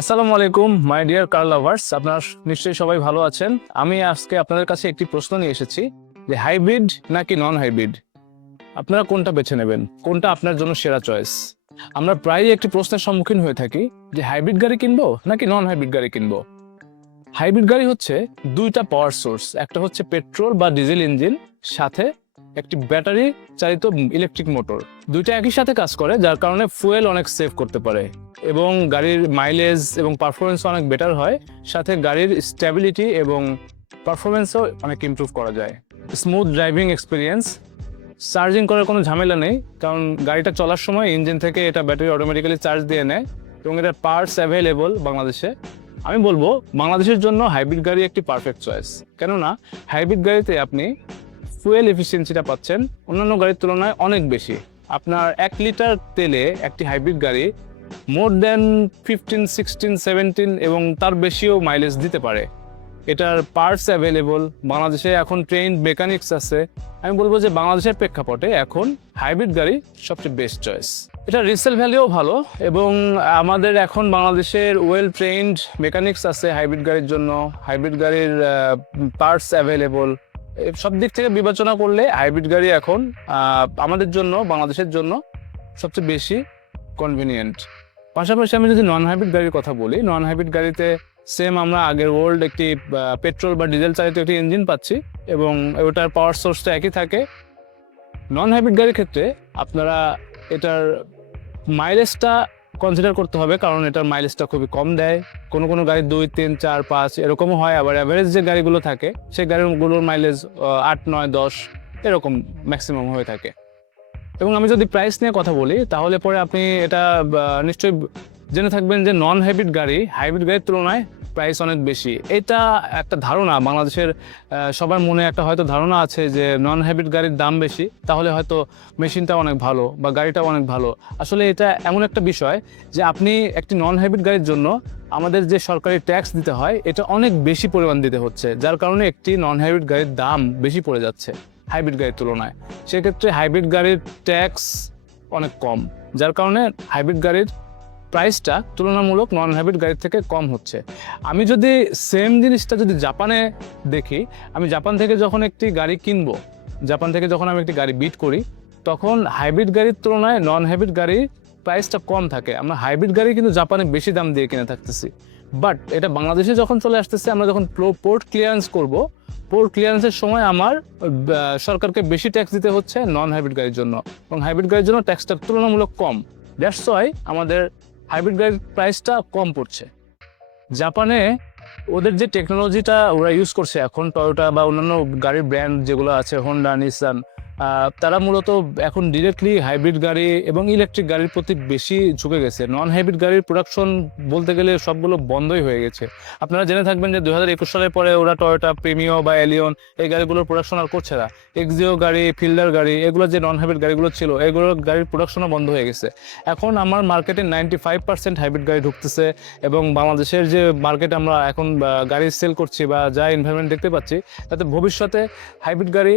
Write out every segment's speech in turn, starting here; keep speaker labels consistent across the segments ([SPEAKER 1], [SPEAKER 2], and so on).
[SPEAKER 1] আসসালামু আলাইকুম my dear car lovers আপনারা নিশ্চয়ই সবাই ভালো আছেন। আমি আজকে আপনাদের কাছে একটি প্রশ্ন নিয়ে এসেছি, যে হাইব্রিড নাকি নন হাইব্রিড আপনারা কোনটা বেছে নেবেন? কোনটা আপনার জন্য সেরা চয়েস আমরা প্রায়ই একটি প্রশ্নের সম্মুখীন হয়ে থাকি, যে হাইব্রিড গাড়ি কিনবো নাকি নন হাইব্রিড গাড়ি কিনবো? হাইব্রিড গাড়ি হচ্ছে দুইটা পাওয়ার সোর্স একটা হচ্ছে পেট্রোল বা ডিজেল ইঞ্জিন সাথে একটি ব্যাটারি চালিত ইলেকট্রিক মোটর দুইটা একই সাথে কাজ করে, যার কারণে ফুয়েল অনেক সেভ করতে পারে। এবং গাড়ির মাইলেজ এবং পারফরমেন্স অনেক বেটার হয়। সাথে গাড়ির স্ট্যাবিলিটি এবং পারফরমেন্সও অনেক ইমপ্রুভ করা যায়। স্মুথ ড্রাইভিং এক্সপিরিয়েন্স চার্জিং করার কোনো ঝামেলা নেই, কারণ গাড়িটা চলার সময় ইঞ্জিন থেকে এটা ব্যাটারি অটোমেটিক্যালি চার্জ দিয়ে নেয় এবং এটার পার্টস অ্যাভেলেবল বাংলাদেশে। আমি বলব, বাংলাদেশের জন্য হাইব্রিড গাড়ি একটি পারফেক্ট চয়েস কেননা হাইব্রিড গাড়িতে আপনি ফুয়েল এফিসিয়েন্সিটা পাচ্ছেন। অন্যান্য গাড়ির তুলনায় অনেক বেশি। আপনার এক লিটার তেলে একটি হাইব্রিড গাড়ি more than fifteen, sixteen, seventeen এবং তার বেশিও মাইলেজ দিতে পারে। এটার পার্টস অ্যাভেলেবল বাংলাদেশে এখন ট্রেন মেকানিক্স আছে। আমি বলব যে বাংলাদেশের প্রেক্ষাপটে এখন হাইব্রিড গাড়ি সবচেয়ে বেস্ট চয়েস এটা রিসেল ভ্যালিও ভালো এবং আমাদের এখন বাংলাদেশের ওয়েল ট্রেন্ড মেকানিক্স আছে হাইব্রিড গাড়ির জন্য। হাইব্রিড গাড়ির পার্টস অ্যাভেলেবল সব দিক থেকে বিবেচনা করলে হাইব্রিড গাড়ি এখন আমাদের জন্য, বাংলাদেশের জন্য সবচেয়ে বেশি কনভিনিয়েন্ট পাশাপাশি আমি যদি নন হাইব্রিড গাড়ির কথা বলি নন হাইব্রিড গাড়িতে সেম আমরা আগের ওল্ড একটি পেট্রোল বা ডিজেল চালিত একটি ইঞ্জিন পাচ্ছি এবং ওটার পাওয়ার সোর্সটা একই থাকে। নন হাইব্রিড গাড়ির ক্ষেত্রে আপনারা এটার মাইলেজটা কনসিডার করতে হবে কারণ এটার মাইলেজটা খুবই কম দেয়। কোনো কোনো গাড়ি দুই, তিন, চার, পাঁচ এরকমও হয়, আবার অ্যাভারেজ যে গাড়িগুলো থাকে, সেই গাড়িগুলোর মাইলেজ আট, নয়, দশ এরকম ম্যাক্সিমাম হয়ে থাকে। এবং আমি যদি প্রাইস নিয়ে কথা বলি, তাহলে পরে আপনি এটা নিশ্চয়ই জেনে থাকবেন যে নন হাইব্রিড গাড়ি হাইব্রিড গাড়ির তুলনায় প্রাইস অনেক বেশি। এটা একটা ধারণা, বাংলাদেশের সবার মনে একটা হয়তো ধারণা আছে যে নন হাইব্রিড গাড়ির দাম বেশি, তাহলে হয়তো মেশিনটা অনেক ভালো বা গাড়িটাও অনেক ভালো। আসলে এটা এমন একটা বিষয় যে আপনি একটি নন হাইব্রিড গাড়ির জন্য আমাদের যে সরকারি ট্যাক্স দিতে হয়, এটা অনেক বেশি পরিমাণ দিতে হচ্ছে, যার কারণে একটি নন হাইব্রিড গাড়ির দাম বেশি পড়ে যাচ্ছে। হাইব্রিড গাড়ির তুলনায়। সেক্ষেত্রে হাইব্রিড গাড়ির ট্যাক্স অনেক কম, যার কারণে হাইব্রিড গাড়ির প্রাইসটা তুলনামূলক নন হাইব্রিড গাড়ির থেকে কম হচ্ছে। আমি যদি সেম জিনিসটা যদি জাপানে দেখি, আমি জাপান থেকে যখন একটি গাড়ি কিনবো, জাপান থেকে যখন আমি একটি গাড়ি বিট করি, তখন হাইব্রিড গাড়ির তুলনায় নন হাইব্রিড গাড়ির প্রাইসটা কম থাকে। আমরা হাইব্রিড গাড়ি কিন্তু জাপানে বেশি দাম দিয়ে কিনে থাকতেছি। বাট এটা বাংলাদেশে যখন চলে আসতেছে, আমরা যখন পোর্ট ক্লিয়ারেন্স করব পোর্ট ক্লিয়ারেন্সের সময় আমার সরকারকে বেশি ট্যাক্স দিতে হচ্ছে নন হাইব্রিড গাড়ির জন্য। এবং হাইব্রিড গাড়ির জন্য ট্যাক্সটা তুলনামূলক কম। দ্যাটস ওয়াই আমাদের হাইব্রিড গাড়ির প্রাইসটা কম পড়ছে। জাপানে ওদের যে টেকনোলজিটা ওরা ইউজ করছে এখন টয়োটা বা অন্যান্য গাড়ির ব্র্যান্ড যেগুলো আছে হোন্ডা নিসান তারা মূলত এখন ডিরেক্টলি হাইব্রিড গাড়ি এবং ইলেকট্রিক গাড়ির প্রতি বেশি ঝুঁকে গেছে। নন হাইব্রিড গাড়ির প্রোডাকশন বলতে গেলে সবগুলো বন্ধই হয়ে গেছে। আপনারা জেনে থাকবেন যে দু হাজার একুশ সালের পরে ওরা টয়োটা প্রিমিও বা এলিয়ন এই গাড়িগুলোর প্রোডাকশন আর করছে না। এক্সিও গাড়ি ফিল্ডার গাড়ি, এগুলো যে নন হাইব্রিড গাড়িগুলো ছিল এগুলোর গাড়ির প্রোডাকশনও বন্ধ হয়ে গেছে। এখন আমার মার্কেটে নাইনটি ফাইভ পার্সেন্ট হাইব্রিড গাড়ি ঢুকতেছে এবং বাংলাদেশের যে মার্কেট আমরা এখন গাড়ি সেল করছি বা যা এনভায়রনমেন্ট দেখতে পাচ্ছি, তাতে ভবিষ্যতে হাইব্রিড গাড়ি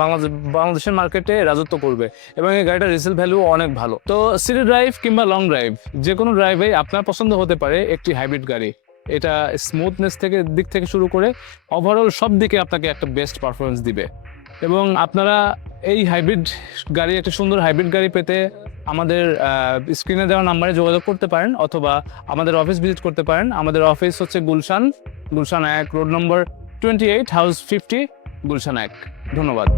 [SPEAKER 1] বাংলাদেশ বাংলাদেশের মার্কেটে রাজত্ব করবে এবং এই গাড়িটার রিসেল ভ্যালু অনেক ভালো। তো সিটি ড্রাইভ কিংবা লং ড্রাইভ যে কোনো ড্রাইভে আপনার পছন্দ হতে পারে একটি হাইব্রিড গাড়ি। এটা স্মুথনেস থেকে দিক থেকে শুরু করে ওভারঅল সব দিকে আপনাকে একটা বেস্ট পারফরমেন্স দিবে। এবং আপনারা এই হাইব্রিড গাড়ি, একটা সুন্দর হাইব্রিড গাড়ি পেতে আমাদের স্ক্রিনে দেওয়া নাম্বারে যোগাযোগ করতে পারেন অথবা আমাদের অফিস ভিজিট করতে পারেন। আমাদের অফিস হচ্ছে গুলশান গুলশান এক রোড নম্বর twenty eight house fifty Gulshan এক। ধন্যবাদ।